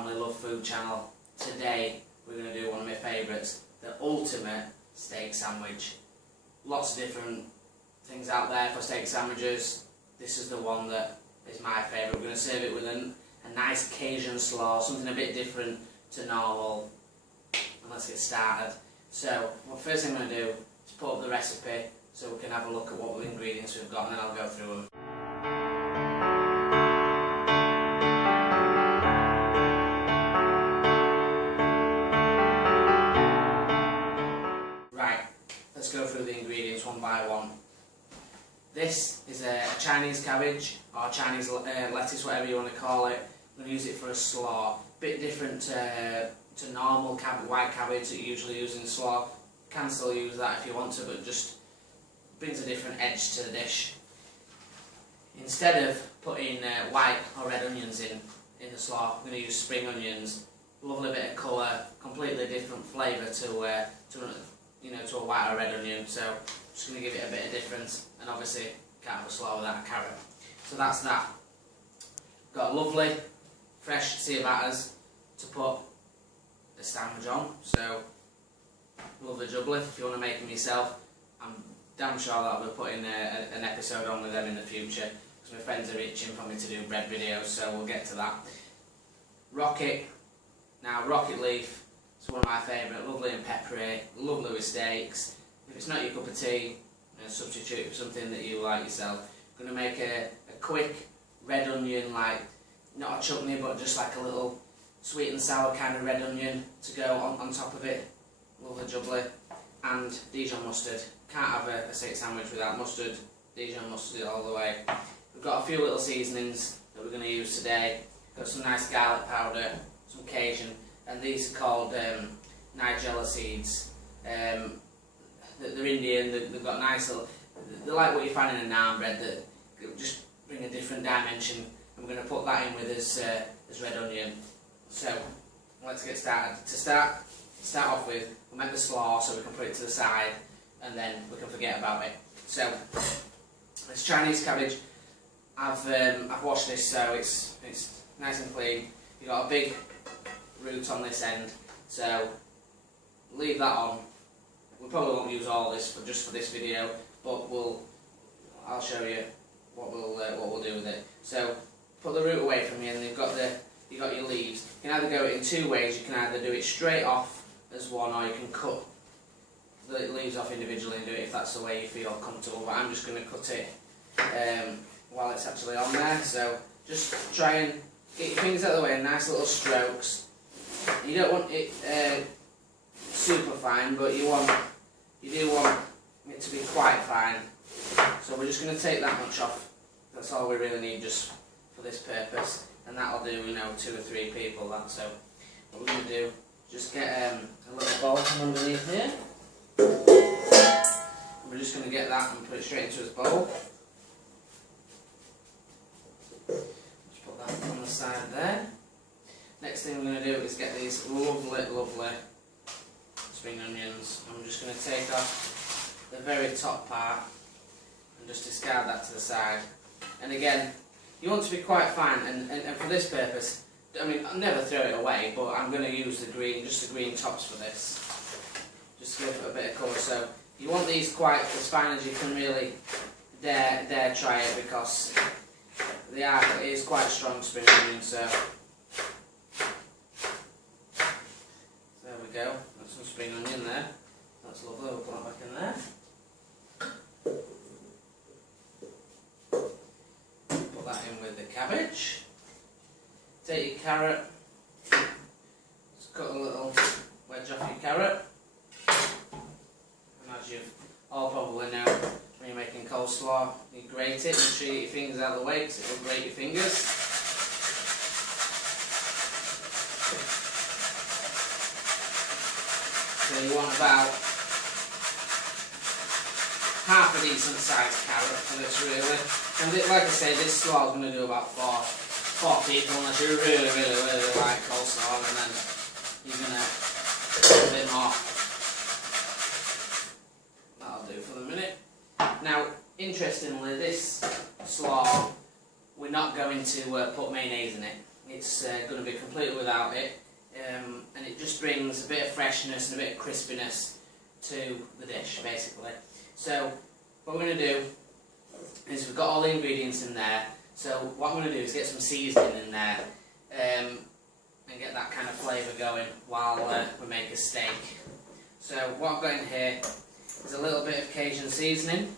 Family Love Food channel. Today we're going to do one of my favourites, the ultimate steak sandwich. Lots of different things out there for steak sandwiches. This is the one that is my favourite. We're going to serve it with a nice Cajun slaw, something a bit different to normal. And let's get started. So, the first thing I'm going to do is put up the recipe so we can have a look at what ingredients we've got, and then I'll go through them. Right, let's go through the ingredients one by one. This is a Chinese cabbage, or Chinese lettuce, whatever you want to call it. I'm going to use it for a slaw. Bit different to normal white cabbage that you usually use in slaw. You can still use that if you want to, but just brings a different edge to the dish. Instead of putting white or red onions in the slaw, I'm going to use spring onions. Lovely bit of colour, completely different flavour to a white or red onion. So just going to give it a bit of difference, and obviously can't have a slaw without a carrot. So that's that. Got lovely fresh ciabattas to put the sandwich on. So lovely jubbly. If you want to make them yourself, I'm damn sure that I'll be putting an episode on with them in the future, because my friends are itching for me to do bread videos, so we'll get to that. Rocket. Now rocket leaf is one of my favourite, lovely and peppery, lovely with steaks. If it's not your cup of tea, substitute for something that you like yourself. I'm going to make a quick red onion, like not a chutney but just like a little sweet and sour kind of red onion to go on top of it. Lovely jubbly. And Dijon mustard. Can't have a steak sandwich without mustard. Dijon mustard all the way. We've got a few little seasonings that we're going to use today. Got some nice garlic powder, some Cajun, and these are called Nigella seeds. They're Indian. They've got nice little. They're like what you find in a naan bread that just bring a different dimension. I'm going to put that in with this red onion. So let's get started. To start off with, we'll make the slaw so we can put it to the side, and then we can forget about it. So this Chinese cabbage, I've washed this, so it's nice and clean. You've got a big root on this end, so leave that on. We probably won't use all this just for this video, but I'll show you what we'll do with it. So put the root away from you, and you've got your leaves. You can either go in two ways. You can either do it straight off as one, or you can cut the leaves off individually and do it if that's the way you feel comfortable. But I'm just going to cut it while it's actually on there. So just try and get your fingers out of the way, nice little strokes. You don't want it super fine, but you do want it to be quite fine. So we're just going to take that much off. That's all we really need just for this purpose, and that'll do, 2 or 3 people. That. So what we're going to do, just get a little bowl from underneath here. We're just going to get that and put it straight into his bowl. Just put that on the side there. Next thing we're going to do is get these lovely spring onions. I'm just going to take off the very top part and just discard that to the side. And again, you want to be quite fine, and for this purpose, I mean, I'll never throw it away, but I'm going to use just the green tops for this. Just to give it a bit of colour. So you want these quite as fine as you can really dare try it, because it is quite strong spring onion. So there we go. That's some spring onion there. That's lovely. We'll put that back in there. Put that in with the cabbage. Take your carrot. Just cut a little wedge off your carrot. And as you've all probably know, when you're making coleslaw, you grate it. Make sure you get your fingers out of the way, because it will grate your fingers. So you want about half a decent sized carrot for this, really. And like I say, this slaw is going to do about 4 people, unless you really like coleslaw, and then you're going to put a bit more. That'll do for the minute. Now, interestingly, this slaw, we're not going to put mayonnaise in it. it's going to be completely without it, and it just brings a bit of freshness and a bit of crispiness to the dish, basically. So what we're going to do is we've got all the ingredients in there, so what I'm going to do is get some seasoning in there and get that kind of flavour going while we make a steak. So what I've got in here is a little bit of Cajun seasoning,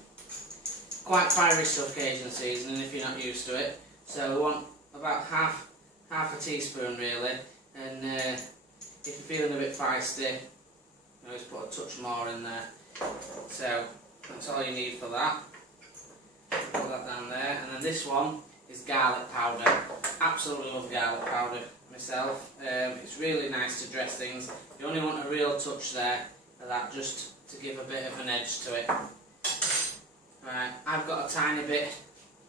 quite fiery stuff Cajun seasoning if you're not used to it. So we want about half a teaspoon really, and if you're feeling a bit feisty, just put a touch more in there. So that's all you need for that. Put that down there, and then this one is garlic powder. Absolutely love garlic powder myself. It's really nice to dress things. You only want a real touch there of that, just to give a bit of an edge to it. Right, I've got a tiny bit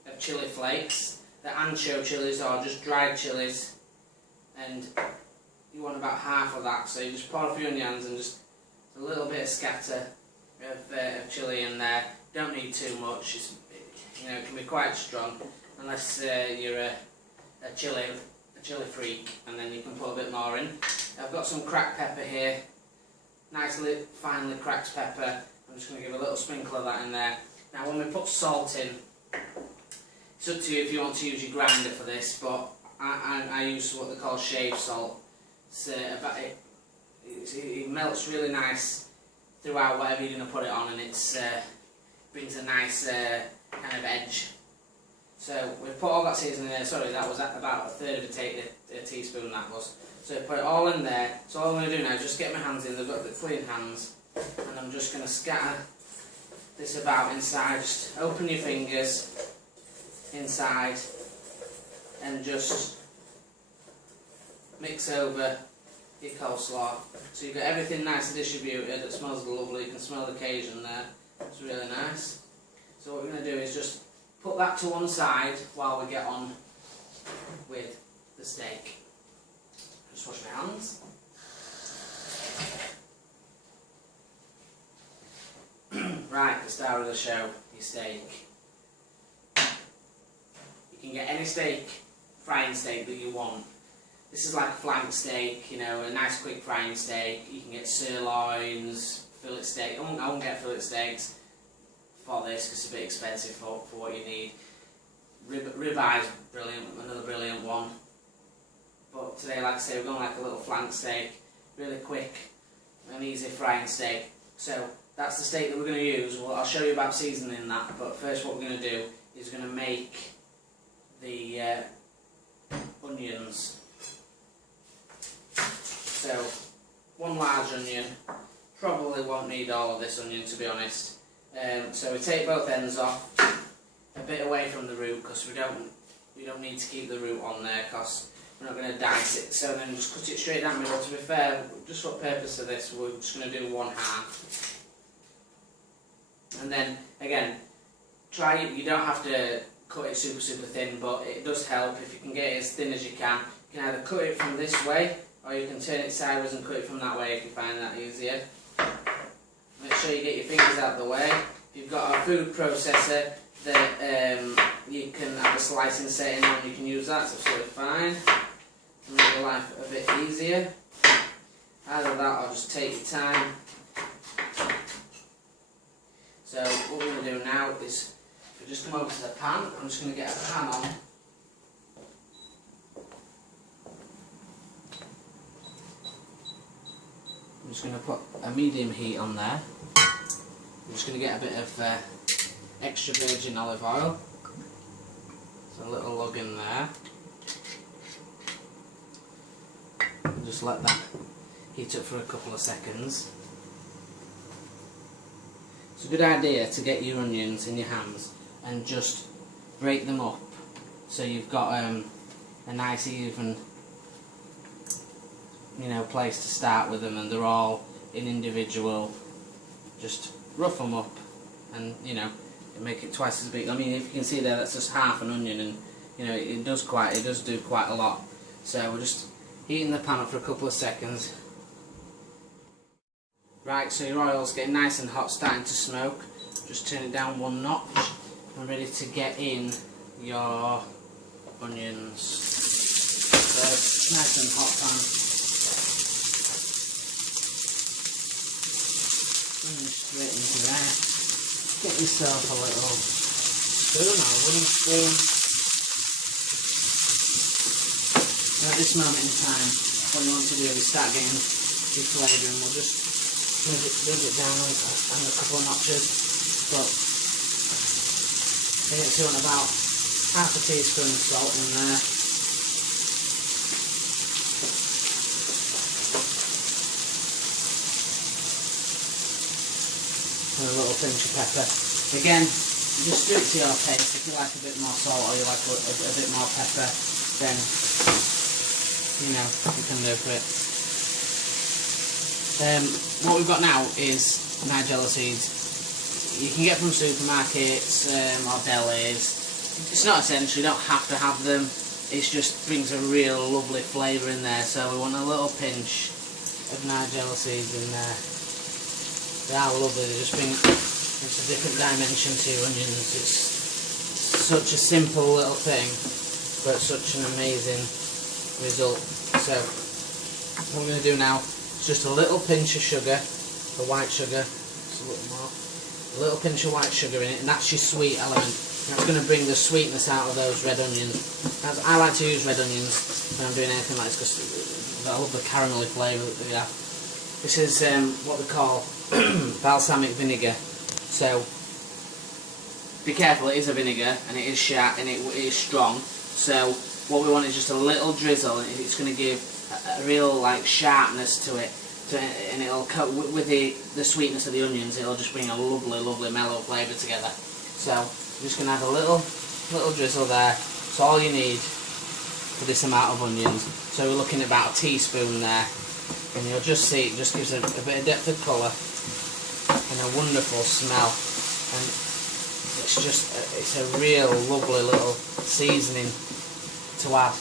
of chilli flakes. The ancho chilies are just dried chilies, and you want about half of that. So you just pour a few onions and just a little bit of scatter of chilli in there. Don't need too much. It's, it can be quite strong unless you're a chili freak, and then you can put a bit more in. I've got some cracked pepper here, nicely finely cracked pepper. I'm just going to give a little sprinkle of that in there. Now when we put salt in, it's up to you if you want to use your grinder for this, but I use what they call shave salt. It melts really nice throughout whatever you're going to put it on, and it brings a nice kind of edge. So we've put all that seasoning in there. Sorry, that was about a third of a teaspoon, that was. So put it all in there. So all I'm going to do now is just get my hands in. I've got the clean hands, and I'm just going to scatter this about inside. Just open your fingers inside and just mix over your coleslaw. So you've got everything nicely distributed. It smells lovely. You can smell the Cajun there. It's really nice. So what we're going to do is just put that to one side while we get on with the steak. Just wash my hands. Right, the star of the show, your steak. You can get any steak, frying steak that you want. This is like a flank steak, a nice quick frying steak. You can get sirloins, fillet steak. I won't get fillet steaks for this because it's a bit expensive for what you need. Ribeye is brilliant, another brilliant one. But today, like I say, we're going like a little flank steak, really quick and easy frying steak. So that's the steak that we're going to use. Well, I'll show you about seasoning that, but first what we're going to do is we're going to make the onions. So, one large onion. Probably won't need all of this onion, to be honest. So we take both ends off, a bit away from the root, because we don't need to keep the root on there, because we're not going to dice it. So then just cut it straight down the middle. To be fair, just for purpose of this, we're just going to do 1/2. And then again, try it. You don't have to cut it super thin, but it does help if you can get it as thin as you can. You can either cut it from this way, or you can turn it sideways and cut it from that way if you find that easier. Make sure you get your fingers out of the way. If you've got a food processor that you can have a slicing setting on, you can use that. It's absolutely fine. Make your life a bit easier. Either that or just take your time. So what we're going to do now is, if we just come over to the pan, I'm just going to get a pan on. I'm just going to put a medium heat on there. I'm just going to get a bit of extra virgin olive oil. So a little lug in there. And just let that heat up for a couple of seconds. It's a good idea to get your onions in your hands and just break them up so you've got a nice even place to start with them, and they're all in individual. Just rough them up, and make it twice as big. I mean, if you can see there, that's just half an onion, and it does do quite a lot. So we're just heating the pan up for a couple of seconds. Right, so your oil's getting nice and hot, starting to smoke. Just turn it down 1 notch and ready to get in your onions. So nice and hot pan. And straight into there. Get yourself a little spoon or a wooden spoon. And at this moment in time, what you want to do is start getting your flavour, and we'll just move it down and a couple of notches. But I think you want about half a teaspoon of salt in there. And a little pinch of pepper. Again, just do it to your taste. If you like a bit more salt or you like a bit more pepper, then you know you can go for it. What we've got now is Nigella seeds. You can get from supermarkets or delis. It's not essential, you don't have to have them. It just brings a real lovely flavour in there. So we want a little pinch of Nigella seeds in there. They are lovely, they just bring it's a different dimension to your onions. It's such a simple little thing, but such an amazing result. So what we're going to do now is just a little pinch of sugar, the white sugar, just a little more. A little pinch of white sugar in it, and that's your sweet element. That's going to bring the sweetness out of those red onions. As I like to use red onions when I'm doing anything like this because I love the caramelly flavour that they have. This is what we call balsamic vinegar. So be careful, it is a vinegar and it is sharp and it is strong. So what we want is just a little drizzle, and it's going to give a real like sharpness to it. And it'll coat with the sweetness of the onions. It'll just bring a lovely mellow flavour together. So I'm just going to add a little drizzle there. It's all you need for this amount of onions. So we're looking at about a teaspoon there, and you'll just see it just gives a bit of depth of colour and a wonderful smell. And it's a real lovely little seasoning to add.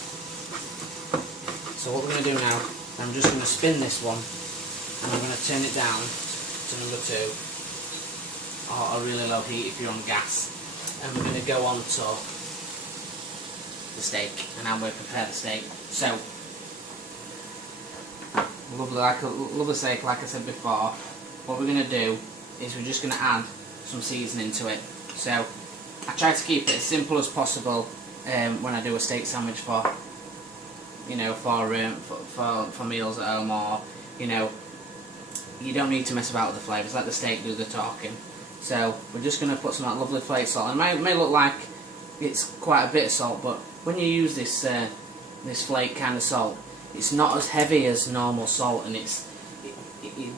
So what we're going to do now, I'm just going to spin this one. And I'm going to turn it down to number 2, or a really low heat if you're on gas. And we're going to go on to the steak, and I'm going to prepare the steak. So, lovely steak, like I said before. What we're going to do is we're just going to add some seasoning to it. So, I try to keep it as simple as possible when I do a steak sandwich for, you know, for meals at home, or you know. You don't need to mess about with the flavours, let the steak do the talking. So we're just going to put some of that lovely flake salt. It may look like it's quite a bit of salt, but when you use this this flake kind of salt, it's not as heavy as normal salt, and it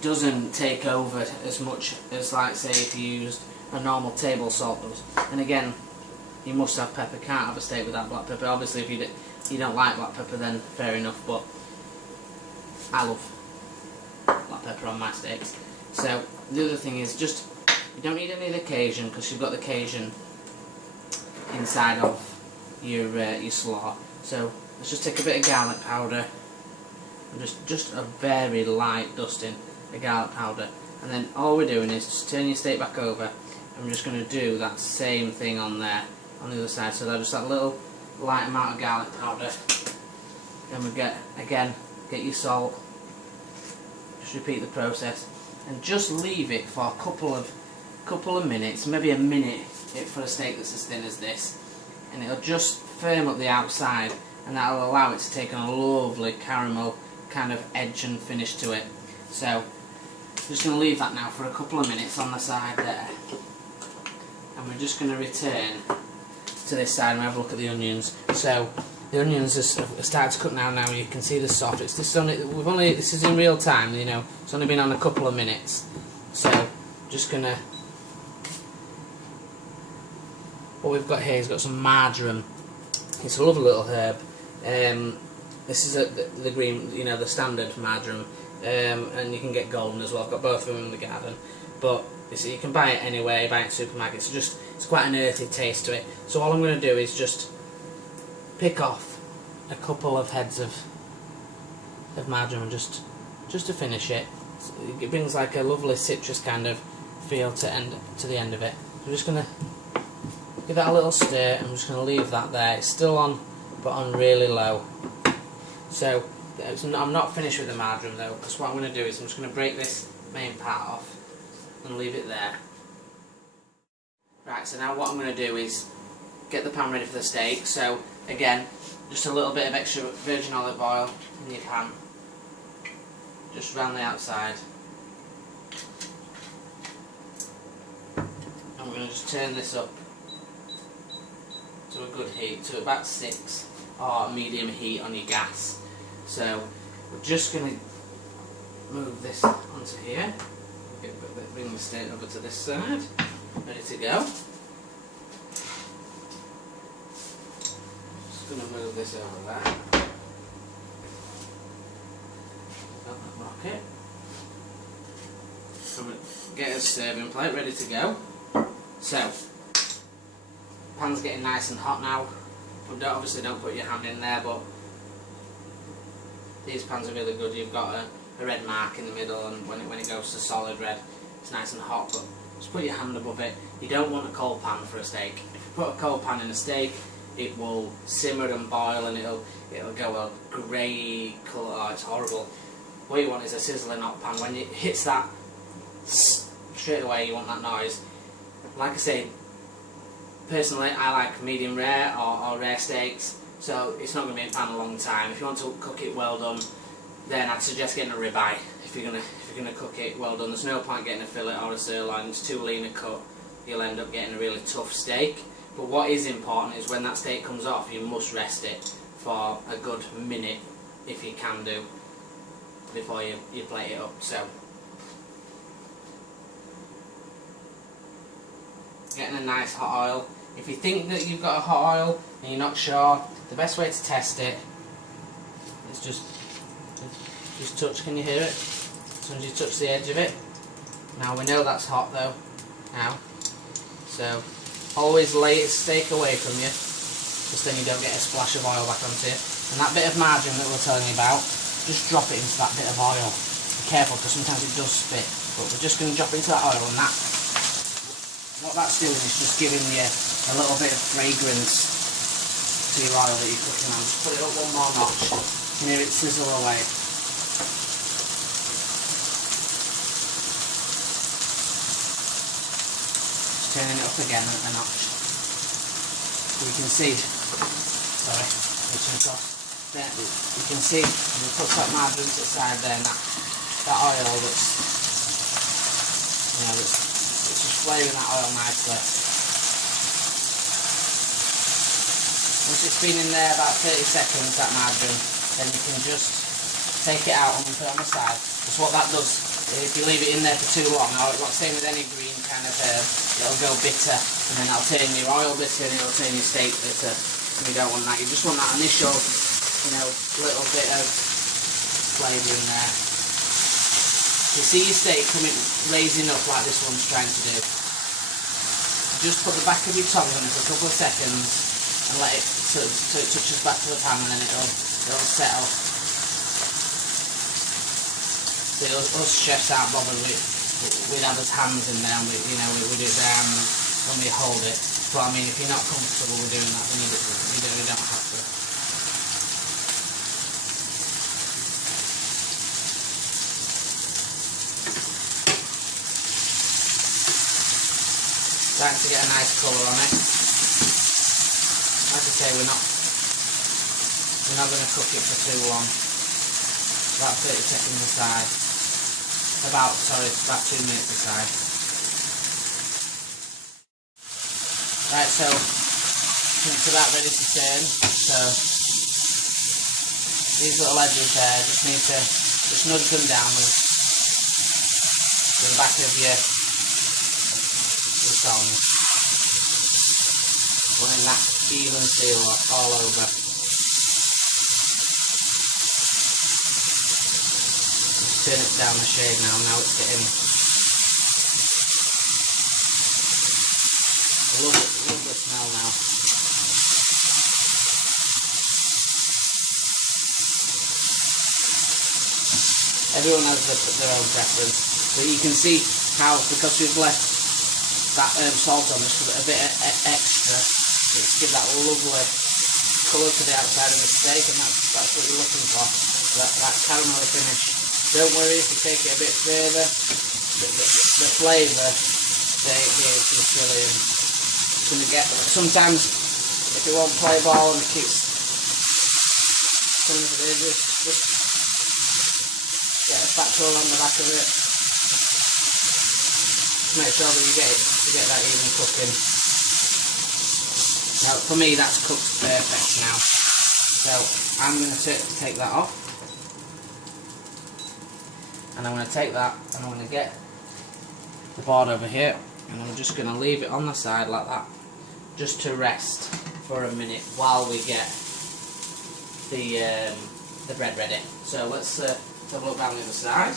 doesn't take over as much as, like, say, if you used a normal table salt does. And again, you must have pepper. Can't have a steak without black pepper. Obviously, if you don't like black pepper, then fair enough. But I love black pepper on my steaks. So the other thing is, just you don't need any of the Cajun, because you've got the Cajun inside of your slaw. So let's just take a bit of garlic powder and just a very light dusting of garlic powder, and then all we're doing is just turn your steak back over, and we're just going to do that same thing on there on the other side. So just that little light amount of garlic powder. Then we get your salt. Just repeat the process, and just leave it for a couple of minutes, maybe a minute for a steak that's as thin as this, and it'll just firm up the outside, and that'll allow it to take on a lovely caramel kind of edge and finish to it. So I'm just going to leave that now for a couple of minutes on the side there, and we're just going to return to this side and have a look at the onions. So the onions are started to cook now. Now you can see they're soft. This is in real time, you know. It's only been on a couple of minutes. So just gonna. What we've got here is got some marjoram. It's a lovely little herb. This is the green, you know, the standard marjoram, and you can get golden as well. I've got both of them in the garden, but you can buy it anywhere. Buy it in supermarkets. It's quite an earthy taste to it. So all I'm going to do is just pick off a couple of heads of marjoram just to finish it. It brings like a lovely citrus kind of feel to the end of it. So I'm just going to give that a little stir, and I'm just going to leave that there. It's still on, but on really low. So I'm not finished with the marjoram though, because what I'm going to do is I'm just going to break this main part off and leave it there. Right, so now what I'm going to do is get the pan ready for the steak. So again, just a little bit of extra virgin olive oil in your pan, just around the outside. And we're going to just turn this up to a good heat, to about 6 or medium heat on your gas. So we're just going to move this onto here, bring the steak over to this side, ready to go. Just going to move this over there. Rock it. So we'll get a serving plate ready to go. So, pan's getting nice and hot now. But obviously don't put your hand in there, but these pans are really good. You've got a red mark in the middle, and when it goes to solid red, it's nice and hot, but just put your hand above it. You don't want a cold pan for a steak. If you put a cold pan in a steak, it will simmer and boil, and it'll go a grey colour. Oh, it's horrible. What you want is a sizzling hot pan. When it hits that, straight away you want that noise. Like I say, personally I like medium rare or rare steaks, so it's not going to be in pan a long time. If you want to cook it well done, then I'd suggest getting a ribeye. If you're gonna cook it well done, there's no point getting a fillet or a sirloin. It's too lean a cut. You'll end up getting a really tough steak. But what is important is when that steak comes off, you must rest it for a good minute, if you can do, before you plate it up. So, getting a nice hot oil. If you think that you've got a hot oil and you're not sure, the best way to test it is just touch. Can you hear it? As soon as you touch the edge of it. Now we know that's hot though. Now, so always lay your steak away from you, just then you don't get a splash of oil back onto it. And that bit of margarine that we're telling you about, just drop it into that bit of oil. Be careful, because sometimes it does spit. But we're just going to drop it into that oil, and what that's doing is just giving you a little bit of fragrance to your oil that you're cooking on. Just put it up one more notch. You can hear it sizzle away. Just turning it up again a notch. So we can see, sorry, reaching across. There, you can see, we put that margarine to the side there, and that oil that's, it's just flavouring that oil nicely. Once it's been in there about 30 seconds, that margarine, then you can just take it out and put it on the side. Because what that does, if you leave it in there for too long, or like same with any green kind of herb, it'll go bitter, and then that'll turn your oil bitter, and it'll turn your steak bitter. And you don't want that. You just want that initial, little bit of flavour in there. You see your steak raising up like this one's trying to do. Just put the back of your tongue on it for a couple of seconds and let it so it touches back to the pan, and then it'll settle. So us chefs aren't bothered with others' hands in there, and we do it there when we hold it. But I mean, if you're not comfortable with doing that, then you don't have to. Starting to get a nice colour on it. Like I say, we're not going to cook it for too long. About 30 seconds aside. About 2 minutes aside. Right, so it's about ready to turn. So these little edges there, just nudge them down with the back of your tongue. Wanting that even seal all over. Just turn it down a shade now. Now it's getting a lovely smell now. Everyone has their own preference, but you can see how, because we've left that salt on this, a bit extra, it's give that lovely colour to the outside of the steak, and that's what you're looking for, that caramelly finish. Don't worry if you take it a bit further, the flavour steak here is just brilliant. It's going to get, sometimes if it won't play ball and it keeps coming to the edges, just get a spatula on the back of it. Make sure that you get that even cooking. Now for me that's cooked perfect now. So I'm going to take that off. And I'm going to take that and I'm going to get the board over here and I'm just going to leave it on the side like that, just to rest for a minute while we get the bread ready. So let's have a look down the other side.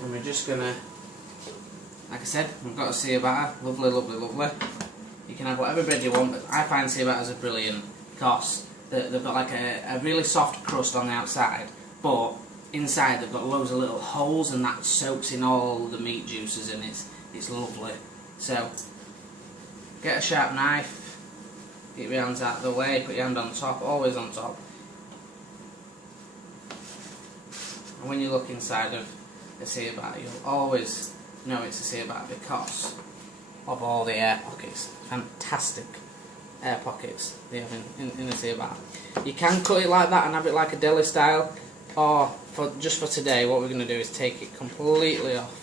And we're just going to, like I said, we've got a ciabatta, lovely, lovely, lovely. You can have whatever bread you want, but I find ciabattas are brilliant because they've got like a really soft crust on the outside, but inside they've got loads of little holes and that soaks in all the meat juices and it's lovely. So get a sharp knife, get your hands out of the way, put your hand on top, always on top. And when you look inside of a ciabatta, you'll always know it's a ciabatta because of all the air pockets. Fantastic air pockets they have in a ciabatta. You can cut it like that and have it like a deli style, or just for today what we're going to do is take it completely off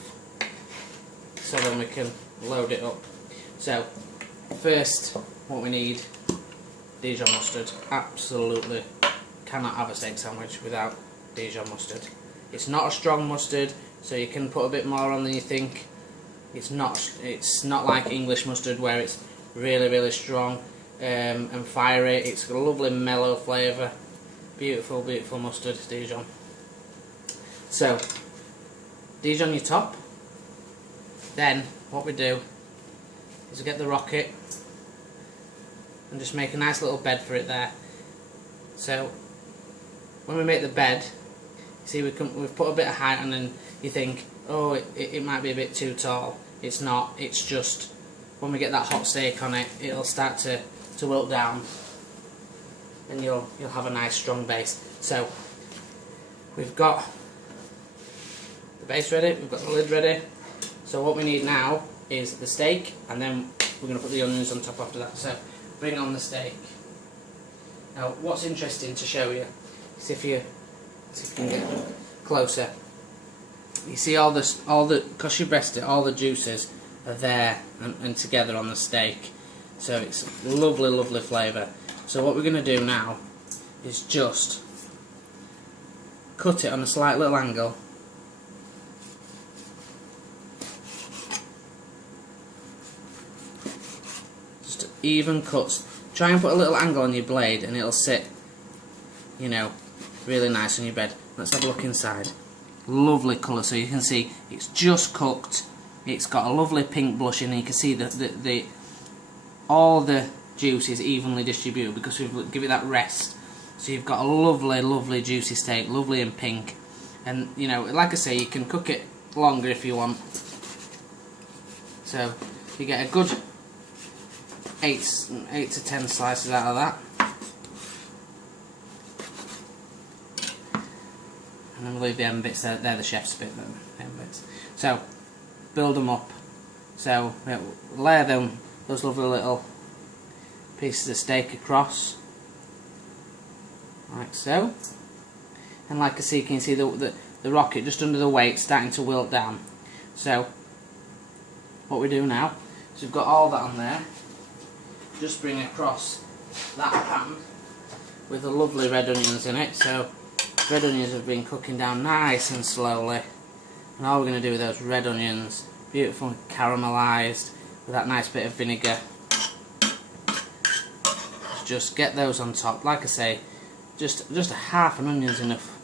so then we can load it up. So first what we need, Dijon mustard. Absolutely cannot have a steak sandwich without Dijon mustard. It's not a strong mustard, so you can put a bit more on than you think. It's not like English mustard where it's really, really strong and fiery. It's got a lovely mellow flavour. Beautiful, beautiful mustard, Dijon. So, Dijon your top. Then, what we do is we get the rocket and just make a nice little bed for it there. So, when we make the bed, see we've put a bit of height on and you think, oh, it might be a bit too tall. It's not, it's just when we get that hot steak on it, it'll start to wilt down and you'll have a nice strong base. So we've got the base ready, we've got the lid ready. So what we need now is the steak, and then we're going to put the onions on top after that. So bring on the steak. Now what's interesting to show you is if you can get closer, you see all the because you breast it, all the juices are there and together on the steak. So it's lovely, lovely flavour. So what we're going to do now is just cut it on a slight little angle. Just even cuts. Try and put a little angle on your blade and it'll sit, you know, really nice on your bread. Let's have a look inside. Lovely colour, so you can see it's just cooked. It's got a lovely pink blush in, and you can see all the juice is evenly distributed because we've given it that rest. So you've got a lovely, lovely juicy steak, lovely and pink. And you know, like I say, you can cook it longer if you want. So you get a good 8 to 10 slices out of that. And then we'll leave the end bits, they're the chef's bit, the end bits. So, build them up. So, layer those lovely little pieces of steak across. Like so. And like I say, you can see the rocket just under the weight starting to wilt down. So, what we do now is we've got all that on there. Just bring across that pan with the lovely red onions in it. So, red onions have been cooking down nice and slowly, and all we're going to do with those red onions, beautiful caramelised with that nice bit of vinegar, just get those on top. Like I say, just a half an onion's enough.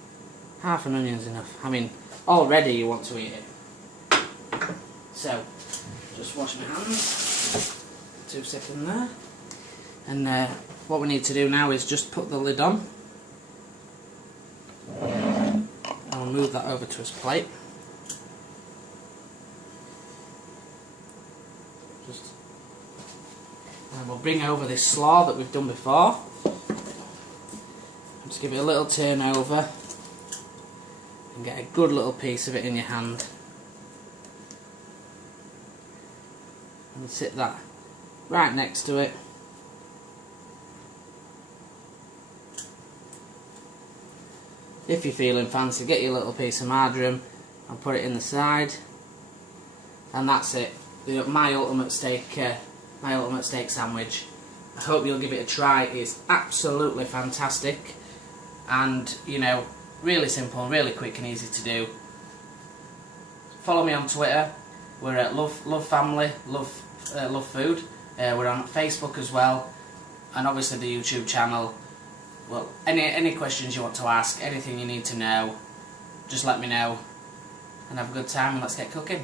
Half an onion's enough. I mean, already you want to eat it. So, just wash my hands. 2 seconds there. And what we need to do now is just put the lid on. I'll move that over to his plate. Just And we'll bring over this slaw that we've done before. Just give it a little turn over and get a good little piece of it in your hand. And sit that right next to it. If you're feeling fancy, get your little piece of marjoram and put it in the side. And that's it. My ultimate steak sandwich. I hope you'll give it a try. It's absolutely fantastic, and you know, really simple, really quick and easy to do. Follow me on Twitter. We're at Love Family, Love Food. We're on Facebook as well, and obviously the YouTube channel. Well, any questions you want to ask, anything you need to know, just let me know, and have a good time, and let's get cooking.